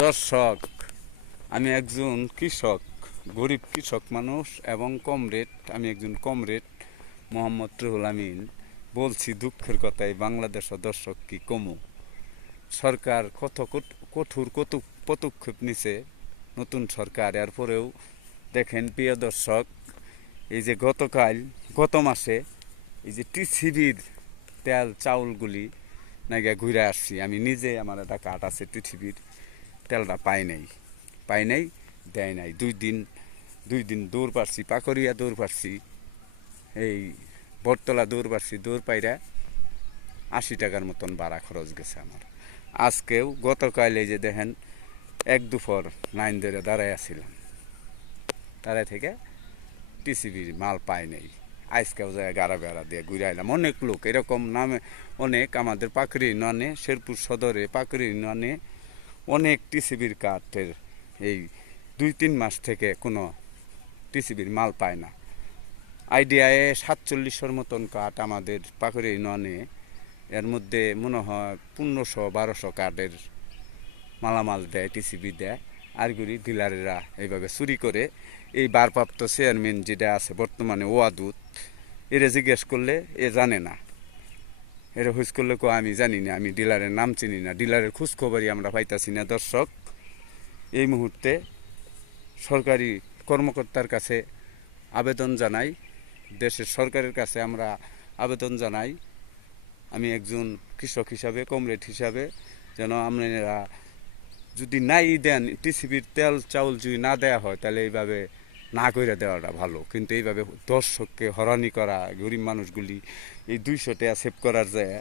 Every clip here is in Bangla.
দর্শক, আমি একজন কৃষক, গরিব কৃষক মানুষ এবং কমরেড। আমি একজন কমরেড মোহাম্মদ রুহুল আমিন বলছি দুঃখের কথাই বাংলাদেশ দর্শক কি কমু। সরকার কত কঠোর পদক্ষেপ নিছে, নতুন সরকার। এরপরেও দেখেন প্রিয় দর্শক, এই যে গত মাসে এই যে টিসিবির তেল চাউলগুলি নাকি ঘুরে আসছি। আমি নিজে, আমার একটা কার্ড আছে টিসিবির, তেলটা পাই নাই, দেয় নাই। দুই দিন দৌড় পারছি, পাকড়িয়া দৌড় পারছি, এই বটতলা দৌড় পারছি, দৌড় পাইরা 80 টাকার মতন ভাড়া খরচ গেছে আমার। আজকেও গতকাল এই যে দেখেন এক দুপুর লাইন ধরে দাঁড়ায় আসছিলাম, দাঁড়ায় থেকে টিসিবির মাল পাই নাই। আজকেও যায় গাড়া বেড়া দিয়ে ঘুরে আইলাম। অনেক লোক এরকম নামে, অনেক আমাদের পাকড়ি ইউনিয়নে, শেরপুর সদরে পাকড়ি ইউনিয়নে অনেক টিসিবির কার্ডের এই 2-3 মাস থেকে কোনো টিসিবির মাল পায় না। আইডিয়ায় 4700-এর মতন কার্ড আমাদের পাকড়ি ইউনিয়নে, এর মধ্যে মনে হয় 1500-1200 কার্ডের মালামাল দেয়, টিসিবি দেয়। আরগুলি ডিলারেরা এইভাবে চুরি করে। এই ভারপ্রাপ্ত চেয়ারম্যান যেটা আছে বর্তমানে ওয়াদুদ, এরা জিজ্ঞেস করলে এ জানে না, এরা হুইজ করলে আমি জানি না, আমি ডিলারের নাম চিনি না, ডিলারের খোঁজখবরই আমরা পাইতাছি না। দর্শক, এই মুহূর্তে সরকারি কর্মকর্তার কাছে আবেদন জানাই, দেশের সরকারের কাছে আমরা আবেদন জানাই, আমি একজন কৃষক হিসাবে, কমরেড হিসাবে, যেন আপনারা যদি নাই দেন, টিসিবির তেল চাউল যদি না দেওয়া হয়, তাহলে এইভাবে না করে দেওয়াটা ভালো। কিন্তু এইভাবে দর্শককে হরানি করা, গরিব মানুষগুলি এই 200 টাকা সেভ করার যায়,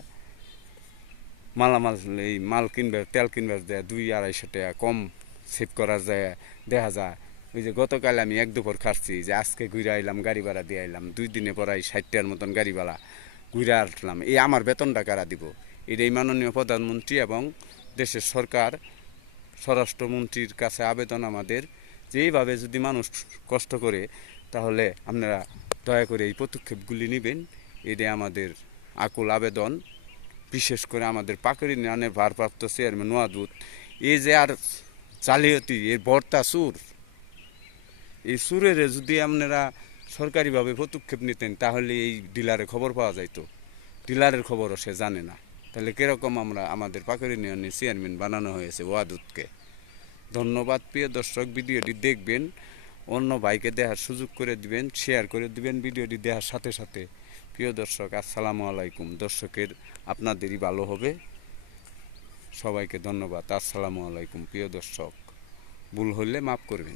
মালামাল এই মাল কিনবার, তেল কিনবার যায় 200-250 টাকা কম সেভ করার যায়, দেখা যায়। ওই যে গতকাল আমি এক দুপুর খাচ্ছি, যে আজকে ঘুরে আইলাম, গাড়ি ভাড়া দিয়ে আইলাম, 2 দিনে পরাই 60 টাকার মতন গাড়ি ভাড়া ঘুরে আসলাম। এই আমার বেতনটা কারা দিব? এটাই মাননীয় প্রধানমন্ত্রী এবং দেশের সরকার, স্বরাষ্ট্রমন্ত্রীর কাছে আবেদন আমাদের, যে এইভাবে যদি মানুষ কষ্ট করে, তাহলে আপনারা দয়া করে এই পদক্ষেপগুলি নেবেন। এটাই আমাদের আকুল আবেদন। বিশেষ করে আমাদের পাকড়ি ইউনিয়নের ভারপ্রাপ্ত চেয়ারম্যান ওয়াদুদ, এই যে আর জালিয়াতি, এর বর্তা সুর, এই সুরের যদি আপনারা সরকারিভাবে পদক্ষেপ নিতেন, তাহলে এই ডিলারের খবর পাওয়া যাইতো। ডিলারের খবরও সে জানে না। তাহলে কীরকম আমরা আমাদের পাকড়ি ইউনিয়নের চেয়ারম্যান বানানো হয়েছে ওয়াদুদকে। ধন্যবাদ প্রিয় দর্শক, ভিডিওটি দেখবেন, অন্য ভাইকে দেখার সুযোগ করে দিবেন, শেয়ার করে দিবেন ভিডিওটি দেখার সাথে সাথে। প্রিয় দর্শক, আসসালামু আলাইকুম। দর্শকের আপনাদেরই ভালো হবে। সবাইকে ধন্যবাদ। আসসালামু আলাইকুম প্রিয় দর্শক, ভুল হলে মাফ করবেন।